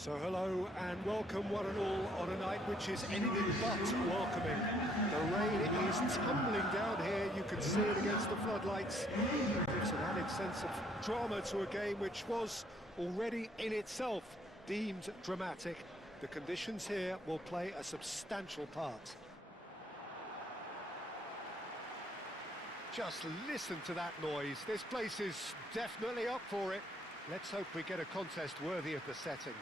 So hello and welcome one and all on a night which is anything but welcoming. The rain is tumbling down here, you can see it against the floodlights. It gives an added sense of drama to a game which was already in itself deemed dramatic. The conditions here will play a substantial part. Just listen to that noise, this place is definitely up for it. Let's hope we get a contest worthy of the setting.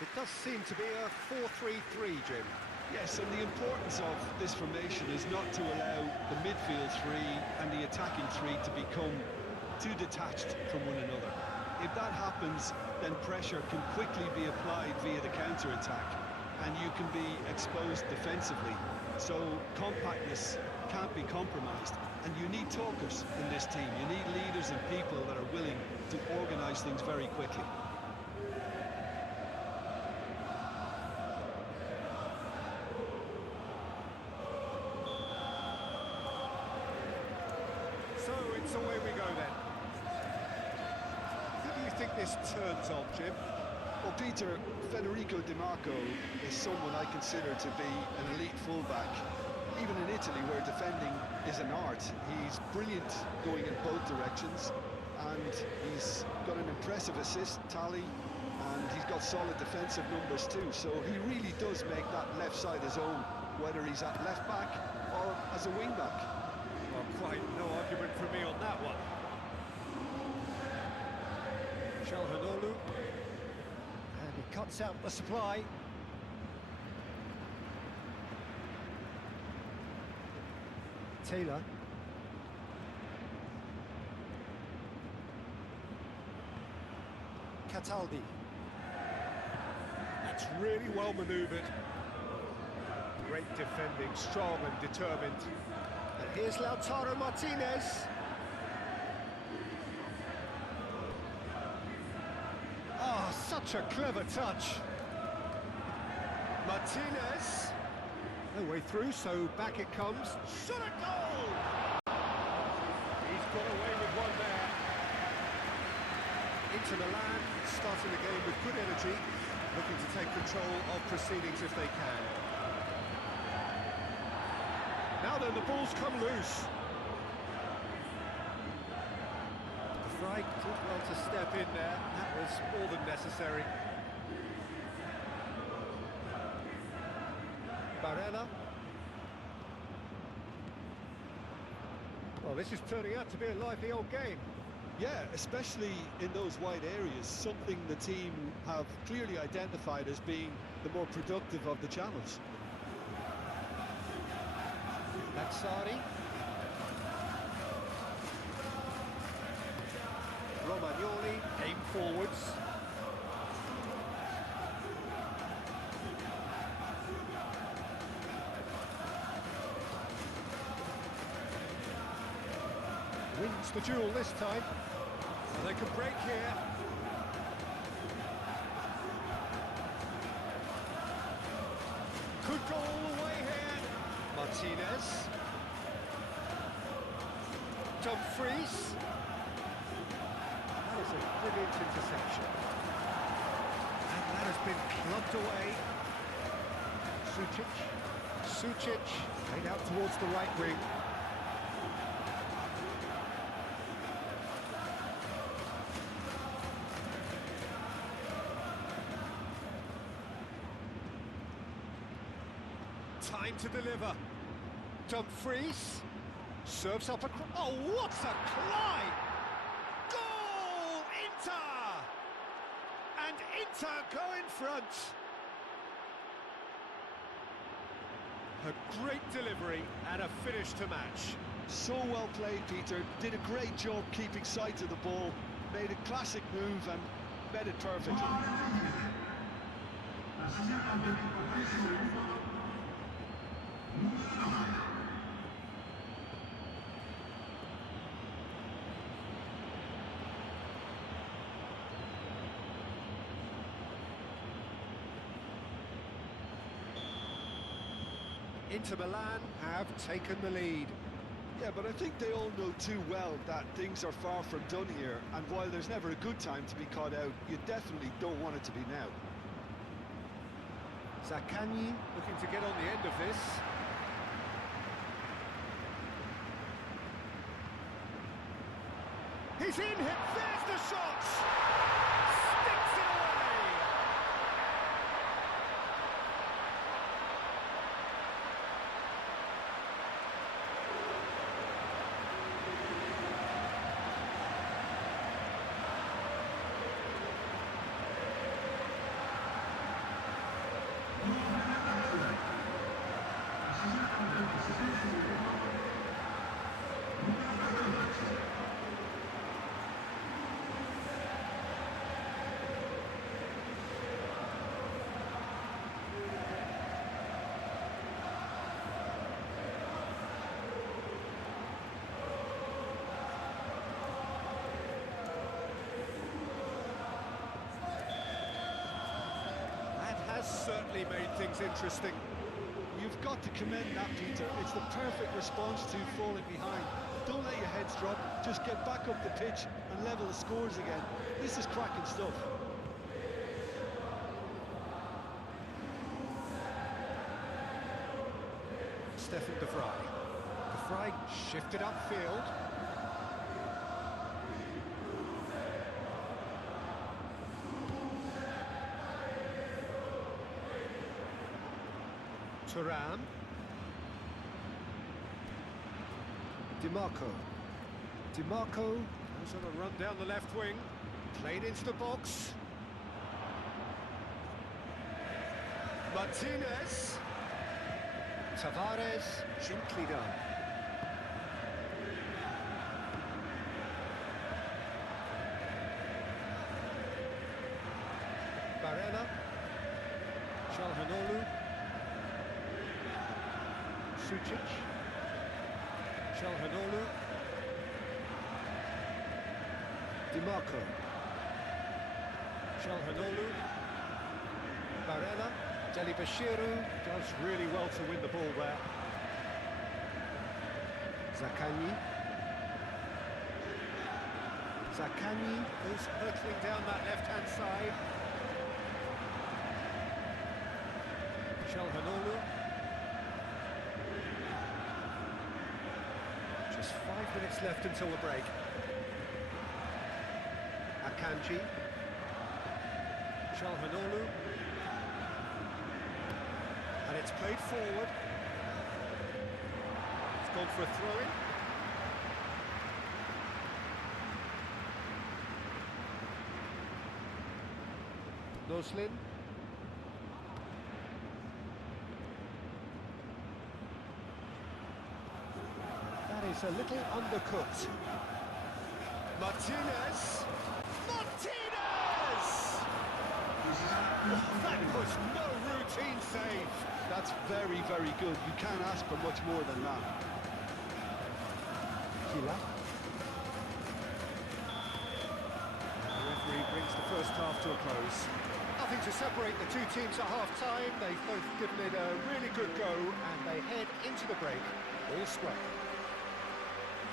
It does seem to be a 4-3-3, Jim. Yes, and the importance of this formation is not to allow the midfield three and the attacking three to become too detached from one another. If that happens, then pressure can quickly be applied via the counter-attack, and you can be exposed defensively. So compactness can't be compromised, and you need talkers in this team. You need leaders and people that are willing to organise things very quickly. So it's away we go then. Who do you think this turns on, Jim? Well, Peter, Federico Di Marco is someone I consider to be an elite fullback. Even in Italy, where defending is an art, he's brilliant going in both directions, and he's got an impressive assist tally, and he's got solid defensive numbers too, so he really does make that left side his own, whether he's at left back or as a wing back. Well, quite no argument from me on that one. Calhanoglu, and he cuts out the supply. Taylor. Cataldi. That's really well manoeuvred. Great defending, strong and determined. And here's Lautaro Martinez. Ah, such a clever touch. Martinez. No way through, so back it comes. Shot a goal! He's got away with one there. Inter Milan, starting the game with good energy, looking to take control of proceedings if they can. Now then, the ball's come loose. De Vrij did well to step in there. That was more than necessary. Barella. Well, this is turning out to be a lively old game. Yeah, especially in those wide areas, something the team have clearly identified as being the more productive of the channels. Lazzari. Romagnoli, aim forwards. Wins the duel this time. And they can break here. Could go all the way here. Martinez. Dumfries. That is a brilliant interception. And that has been clubbed away. Sucic played out towards the right wing. time to deliver. Dumfries serves up a... Oh, what a climb! Goal! Inter! And Inter go in front. A great delivery and a finish to match. So well played, Peter. Did a great job keeping sight of the ball. Made a classic move and met it perfectly. Inter Milan have taken the lead. Yeah, but I think they all know too well that things are far from done here, and while there's never a good time to be caught out, you definitely don't want it to be now. Zaccagni looking to get on the end of this. He's in, there's the shot! Sticks it away! Certainly made things interesting. You've got to commend that, Peter. It's the perfect response to falling behind. Don't let your heads drop, just get back up the pitch and level the scores again. This is cracking stuff. Stefan de Vrij. De Vrij shifted upfield. Thuram. DiMarco. DiMarco goes on a run down the left wing. Played into the box. Martinez. Tavares. Gently done. Barella. Calhanoglu. Sucic, Calhanoglu, DiMarco, Calhanoglu, Barella, Delibashiru does really well to win the ball there. Zaccagni. Zaccagni goes hurtling down that left-hand side. Calhanoglu. Just 5 minutes left until the break. Akanji. Calhanoglu. And it's played forward. It's gone for a throw-in. Noslin. Is a little undercooked. Martinez! Martinez! Oh, that was no routine save. That's very, very good. You can't ask for much more than that. Kila. The referee brings the first half to a close. Nothing to separate the two teams at half-time. They've both given it a really good go, and they head into the break all square.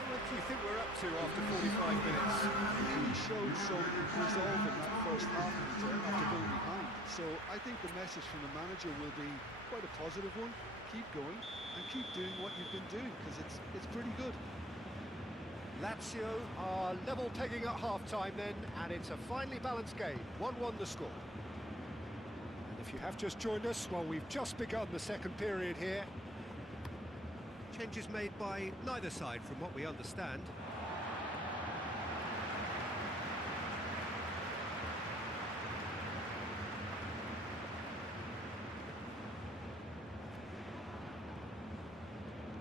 What do you think we're up to after 45 minutes? We showed some resolve in that first half after going behind. So I think the message from the manager will be quite a positive one. Keep going and keep doing what you've been doing, because it's pretty good. Lazio are level pegging at half-time then, and it's a finely balanced game. 1-1 the score. And the If you have just joined us, well, we've just begun the second period here. Changes made by neither side, from what we understand.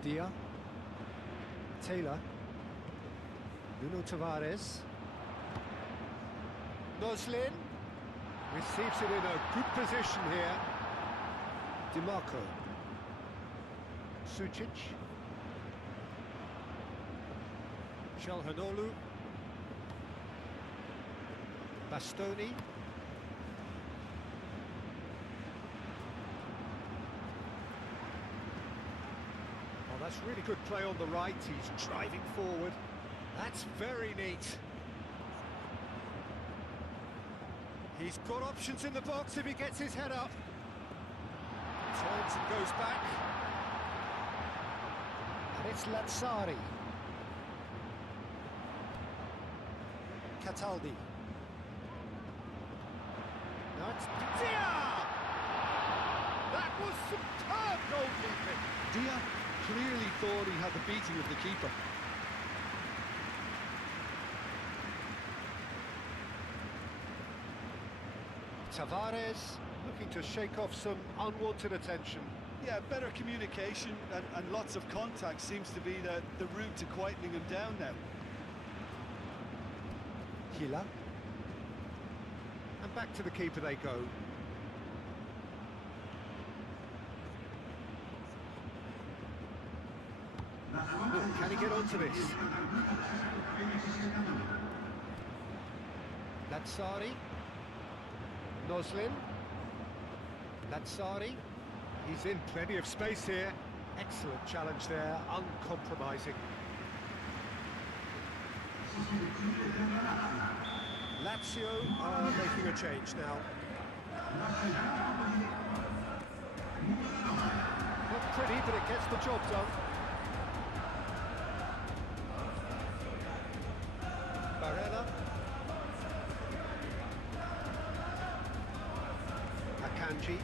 Dia, Taylor, Nuno Tavares, Noslin receives it in a good position here. DiMarco, Sucic, Calhanoglu, Bastoni. Oh, that's really good play on the right. He's driving forward. That's very neat. He's got options in the box if he gets his head up. Turns and goes back. And it's Lazzari. Cataldi. Now it's Dia! That was superb goalkeeping. Dia clearly thought he had the beating of the keeper. Tavares looking to shake off some unwanted attention. Yeah, better communication and lots of contact seems to be the route to quietening him down now. Hila. And back to the keeper they go. Oh, can he get onto this? Lazzari. Noslin. Lazzari. He's in plenty of space here. Excellent challenge there, uncompromising. Lazio are making a change now. Not pretty, but it gets the job done. Barella. Akanji.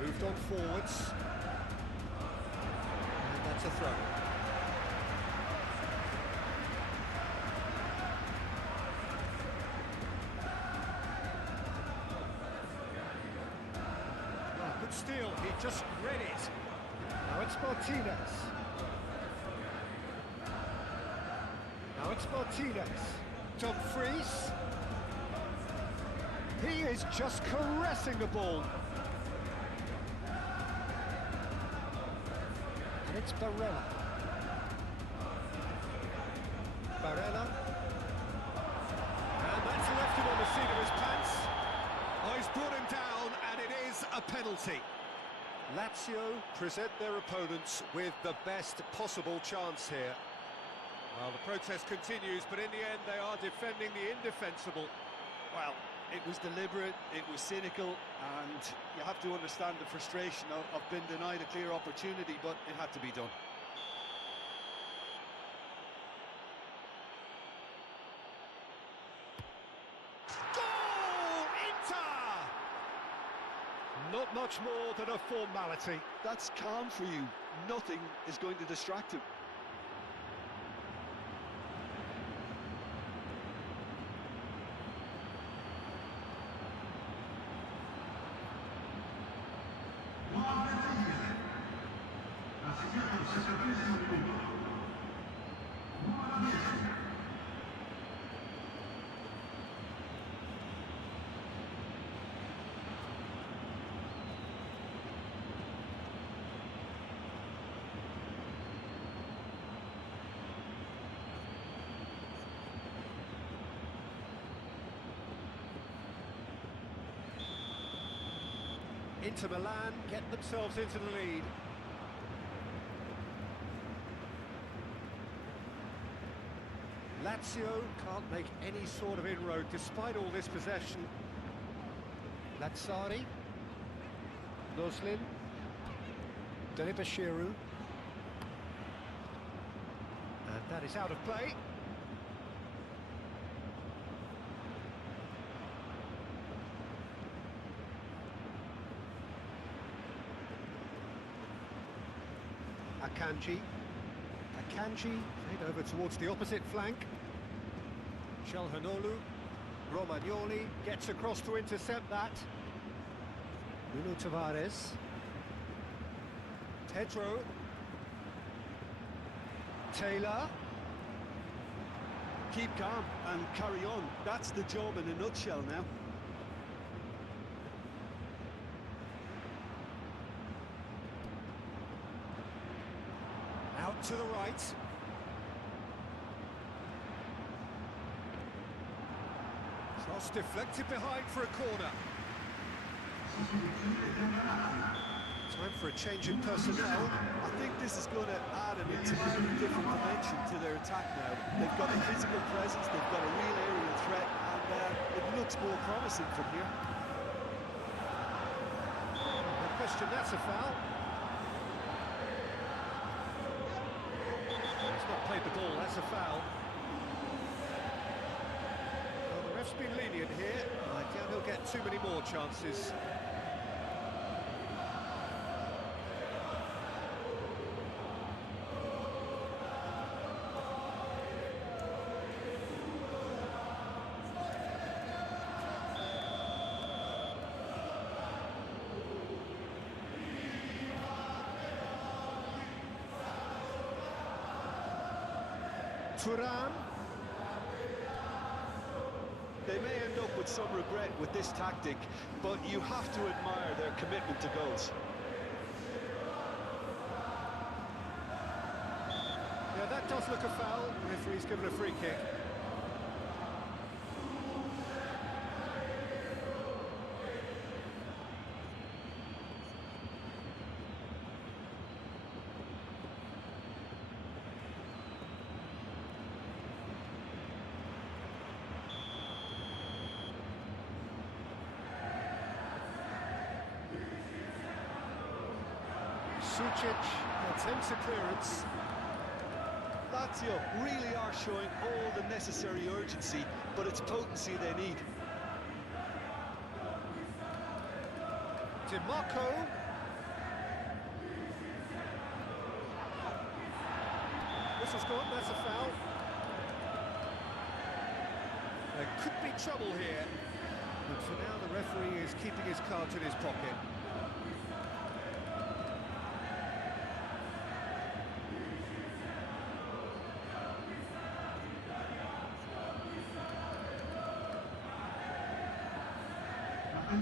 Moved on forwards. And that's a throw. Good steal, he just read it. Now it's Martinez. Now it's Martinez. Dumfries. He is just caressing the ball. And it's Barella. Barella. And that's left him on the seat of his pants. Oh, he's brought him down, and it is a penalty. Lazio present their opponents with the best possible chance here. Well, the protest continues, but in the end they are defending the indefensible. Well, it was deliberate, it was cynical, and you have to understand the frustration of being denied a clear opportunity, but it had to be done. Goal! Inter! Not much more than a formality. That's calm for you. Nothing is going to distract him. Inter Milan get themselves into the lead. Lazio can't make any sort of inroad despite all this possession. Lazzari. Noslin. Delibashiru. And that is out of play. Akanji. Akanji played over towards the opposite flank. Calhanoglu. Romagnoli gets across to intercept that. Nuno Tavares. Pedro. Taylor. Keep calm and carry on. That's the job in a nutshell now. Out to the right. Cross deflected behind for a corner. Time for a change in personnel. I think this is going to add an entirely different dimension to their attack now. They've got a physical presence, they've got a real aerial threat, and it looks more promising from here. No question, that's a foul. He's not played the ball, that's a foul. Well, the ref's been lenient here. I doubt he'll get too many more chances. Turan. They may end up with some regret with this tactic, but you have to admire their commitment to goals. Yeah, that does look a foul. The referee's given a free kick. Sucic attempts a clearance. Lazio really are showing all the necessary urgency, but it's potency they need. DiMarco. Whistle's gone, that's a foul. There could be trouble here, but for now the referee is keeping his cards in his pocket. Oh,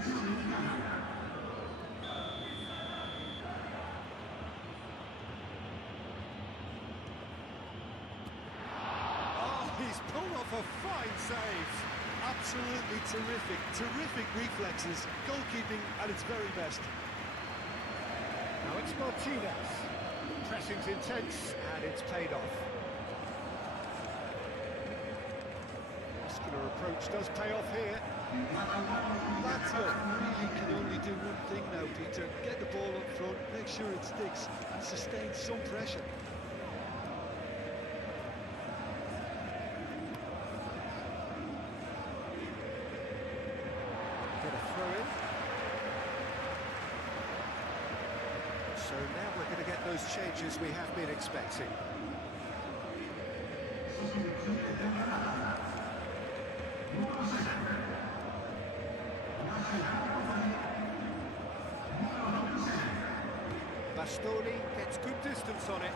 he's pulled off a fine save. Absolutely terrific reflexes, goalkeeping at its very best. Now it's Martinez. Pressing's intense, and it's paid off. Muscular approach does pay off here. Lazio really can only do one thing now, Peter. Get the ball up front, make sure it sticks, and sustain some pressure. Get a throw in. So now we're going to get those changes we have been expecting. Bastoni gets good distance on it.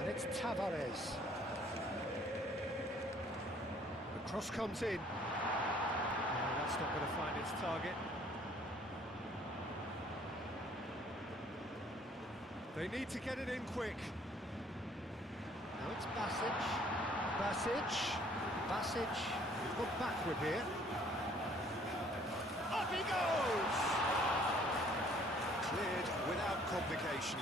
And it's Tavares. The cross comes in. Oh, that's not going to find its target. They need to get it in quick. Now it's Basic. He's gone backward here. Up he goes! Cleared without complication.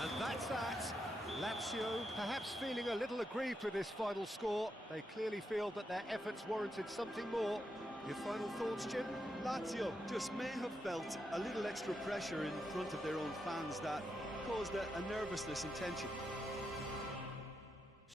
And that's that. Lazio perhaps feeling a little aggrieved with this final score. They clearly feel that their efforts warranted something more. Your final thoughts, Jim? Lazio just may have felt a little extra pressure in front of their own fans that caused a nervousness and tension.